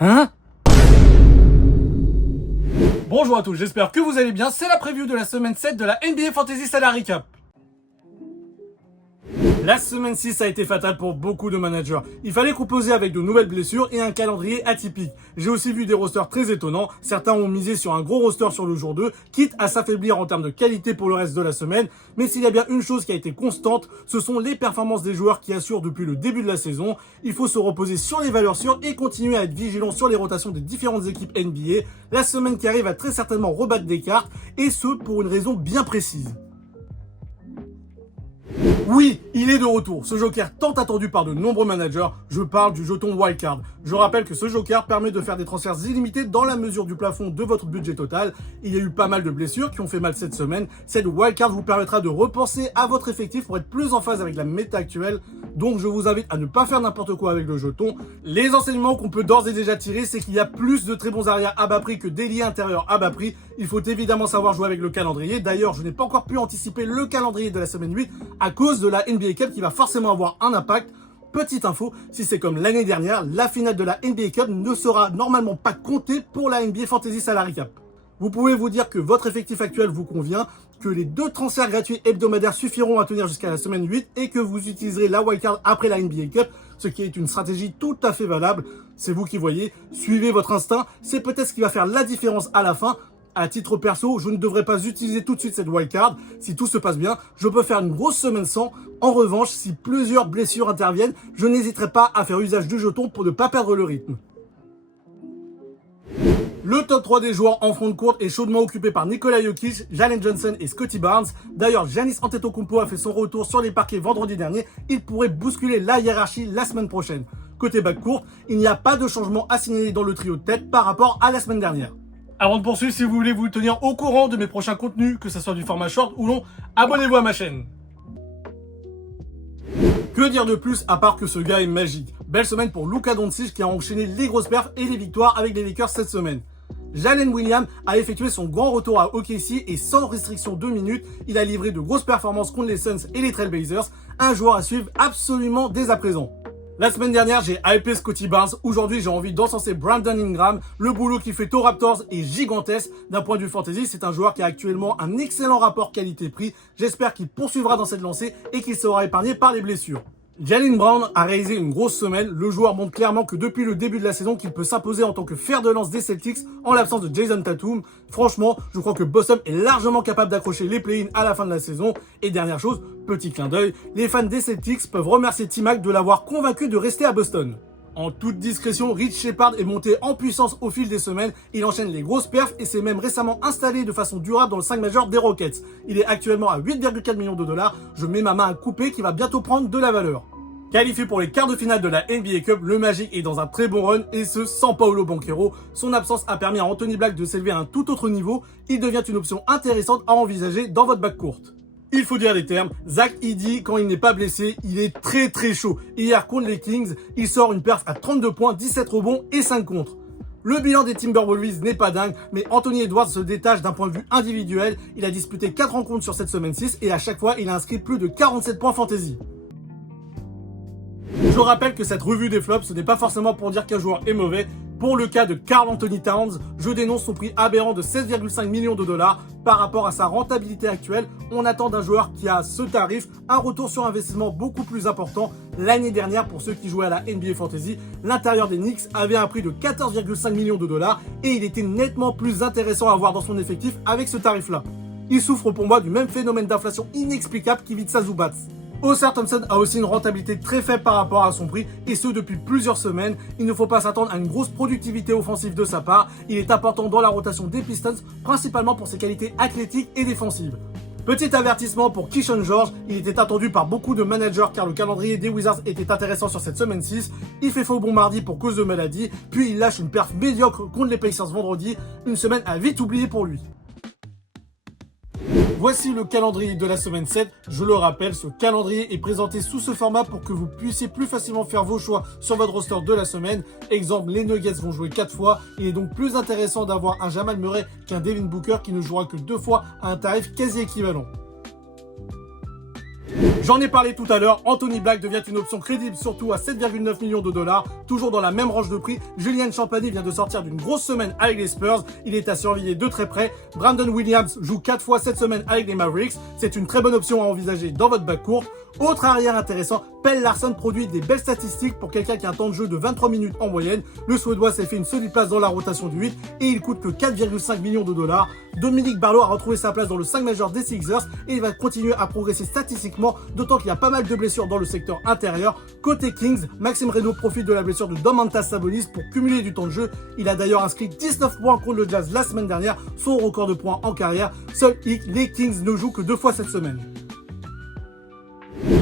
Hein? Bonjour à tous, j'espère que vous allez bien. C'est la preview de la semaine 7 de la NBA Fantasy Salary Cap. La semaine 6 a été fatale pour beaucoup de managers. Il fallait composer avec de nouvelles blessures et un calendrier atypique. J'ai aussi vu des rosters très étonnants. Certains ont misé sur un gros roster sur le jour 2, quitte à s'affaiblir en termes de qualité pour le reste de la semaine. Mais s'il y a bien une chose qui a été constante, ce sont les performances des joueurs qui assurent depuis le début de la saison. Il faut se reposer sur les valeurs sûres et continuer à être vigilant sur les rotations des différentes équipes NBA. La semaine qui arrive va très certainement rebattre des cartes, et ce pour une raison bien précise. Oui, il est de retour, ce joker tant attendu par de nombreux managers, je parle du jeton wildcard. Je rappelle que ce joker permet de faire des transferts illimités dans la mesure du plafond de votre budget total. Il y a eu pas mal de blessures qui ont fait mal cette semaine. Cette wildcard vous permettra de repenser à votre effectif pour être plus en phase avec la méta actuelle. Donc je vous invite à ne pas faire n'importe quoi avec le jeton. Les enseignements qu'on peut d'ores et déjà tirer, c'est qu'il y a plus de très bons arrières à bas prix que d'ailiers intérieurs à bas prix. Il faut évidemment savoir jouer avec le calendrier. D'ailleurs, je n'ai pas encore pu anticiper le calendrier de la semaine 8 à cause de la NBA Cup qui va forcément avoir un impact. Petite info, si c'est comme l'année dernière, la finale de la NBA Cup ne sera normalement pas comptée pour la NBA Fantasy Salary Cap. Vous pouvez vous dire que votre effectif actuel vous convient, que les 2 transferts gratuits hebdomadaires suffiront à tenir jusqu'à la semaine 8 et que vous utiliserez la wildcard après la NBA Cup, ce qui est une stratégie tout à fait valable. C'est vous qui voyez, suivez votre instinct, c'est peut-être ce qui va faire la différence à la fin. À titre perso, je ne devrais pas utiliser tout de suite cette wildcard. Si tout se passe bien, je peux faire une grosse semaine sans. En revanche, si plusieurs blessures interviennent, je n'hésiterai pas à faire usage du jeton pour ne pas perdre le rythme. Le top 3 des joueurs en front de courte est chaudement occupé par Nikola Jokic, Jalen Johnson et Scottie Barnes. D'ailleurs, Giannis Antetokounmpo a fait son retour sur les parquets vendredi dernier. Il pourrait bousculer la hiérarchie la semaine prochaine. Côté backcourt, il n'y a pas de changement à signaler dans le trio de tête par rapport à la semaine dernière. Avant de poursuivre, si vous voulez vous tenir au courant de mes prochains contenus, que ce soit du format short ou long, abonnez-vous à ma chaîne. Que dire de plus à part que ce gars est magique? Belle semaine pour Luka Doncic qui a enchaîné les grosses perfs et les victoires avec les Lakers cette semaine. Jalen Williams a effectué son grand retour à OKC et sans restriction de minutes, il a livré de grosses performances contre les Suns et les Trailblazers, un joueur à suivre absolument dès à présent. La semaine dernière, j'ai hypé Scottie Barnes. Aujourd'hui, j'ai envie d'encenser Brandon Ingram. Le boulot qu'il fait aux Raptors est gigantesque. D'un point de vue fantasy, c'est un joueur qui a actuellement un excellent rapport qualité-prix. J'espère qu'il poursuivra dans cette lancée et qu'il sera épargné par les blessures. Jaylen Brown a réalisé une grosse semaine. Le joueur montre clairement que depuis le début de la saison, qu'il peut s'imposer en tant que fer de lance des Celtics en l'absence de Jason Tatum. Franchement, je crois que Boston est largement capable d'accrocher les play-ins à la fin de la saison. Et dernière chose, petit clin d'œil, les fans des Celtics peuvent remercier T-Mac de l'avoir convaincu de rester à Boston. En toute discrétion, Rich Shepard est monté en puissance au fil des semaines. Il enchaîne les grosses perfs et s'est même récemment installé de façon durable dans le 5 majeur des Rockets. Il est actuellement à 8,4 millions de dollars. Je mets ma main à couper qui va bientôt prendre de la valeur. Qualifié pour les quarts de finale de la NBA Cup, le Magic est dans un très bon run et ce sans Paolo Banchero. Son absence a permis à Anthony Black de s'élever à un tout autre niveau. Il devient une option intéressante à envisager dans votre backcourt. Il faut dire les termes, Zach Edey, quand il n'est pas blessé, il est très chaud. Hier contre les Kings, il sort une perf à 32 points, 17 rebonds et 5 contres. Le bilan des Timberwolves n'est pas dingue, mais Anthony Edwards se détache d'un point de vue individuel. Il a disputé 4 rencontres sur cette semaine 6 et à chaque fois, il a inscrit plus de 47 points fantasy. Je rappelle que cette revue des flops, ce n'est pas forcément pour dire qu'un joueur est mauvais. Pour le cas de Karl Anthony Towns, je dénonce son prix aberrant de 16,5 millions de dollars par rapport à sa rentabilité actuelle. On attend d'un joueur qui a ce tarif un retour sur investissement beaucoup plus important. L'année dernière, pour ceux qui jouaient à la NBA Fantasy, l'intérieur des Knicks avait un prix de 14,5 millions de dollars et il était nettement plus intéressant à avoir dans son effectif avec ce tarif-là. Il souffre pour moi du même phénomène d'inflation inexplicable qu'Ivica Zubac. Oscar Thompson a aussi une rentabilité très faible par rapport à son prix, et ce depuis plusieurs semaines. Il ne faut pas s'attendre à une grosse productivité offensive de sa part. Il est important dans la rotation des Pistons, principalement pour ses qualités athlétiques et défensives. Petit avertissement pour Keyshawn George, il était attendu par beaucoup de managers car le calendrier des Wizards était intéressant sur cette semaine 6. Il fait faux bon mardi pour cause de maladie, puis il lâche une perf médiocre contre les Pacers vendredi, une semaine à vite oublier pour lui. Voici le calendrier de la semaine 7. Je le rappelle, ce calendrier est présenté sous ce format pour que vous puissiez plus facilement faire vos choix sur votre roster de la semaine. Exemple, les Nuggets vont jouer 4 fois. Il est donc plus intéressant d'avoir un Jamal Murray qu'un Devin Booker qui ne jouera que 2 fois à un tarif quasi équivalent. J'en ai parlé tout à l'heure, Anthony Black devient une option crédible, surtout à 7,9 millions de dollars, toujours dans la même range de prix. Julian Champagny vient de sortir d'une grosse semaine avec les Spurs, il est à surveiller de très près. Brandon Williams joue 4 fois cette semaine avec les Mavericks, c'est une très bonne option à envisager dans votre backcourt. Autre arrière intéressant, Pelle Larsson produit des belles statistiques pour quelqu'un qui a un temps de jeu de 23 minutes en moyenne. Le Suédois s'est fait une solide place dans la rotation du 8 et il coûte que 4,5 millions de dollars. Dominique Barlow a retrouvé sa place dans le 5 majeur des Sixers et il va continuer à progresser statistiquement, d'autant qu'il y a pas mal de blessures dans le secteur intérieur. Côté Kings, Maxime Reno profite de la blessure de Domantas Sabonis pour cumuler du temps de jeu. Il a d'ailleurs inscrit 19 points contre le Jazz la semaine dernière, son record de points en carrière. Seul hic, les Kings ne jouent que 2 fois cette semaine.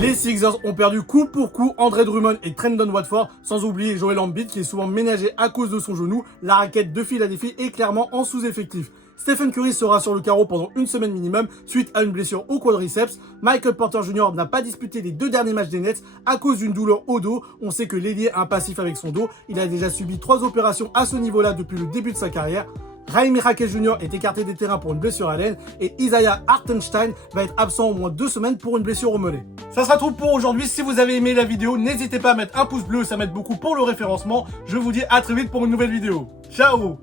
Les Sixers ont perdu coup pour coup André Drummond et Trendon Watford, sans oublier Joel Embiid qui est souvent ménagé à cause de son genou. La raquette de Philadelphie est clairement en sous-effectif. Stephen Curry sera sur le carreau pendant une semaine minimum suite à une blessure au quadriceps. Michael Porter Jr. n'a pas disputé les 2 derniers matchs des Nets à cause d'une douleur au dos. On sait que l'ailier a un passif avec son dos. Il a déjà subi 3 opérations à ce niveau-là depuis le début de sa carrière. Raimi Raquel Jr. est écarté des terrains pour une blessure à l'aine et Isaiah Hartenstein va être absent au moins 2 semaines pour une blessure au mollet. Ça sera tout pour aujourd'hui. Si vous avez aimé la vidéo, n'hésitez pas à mettre un pouce bleu, ça m'aide beaucoup pour le référencement. Je vous dis à très vite pour une nouvelle vidéo. Ciao!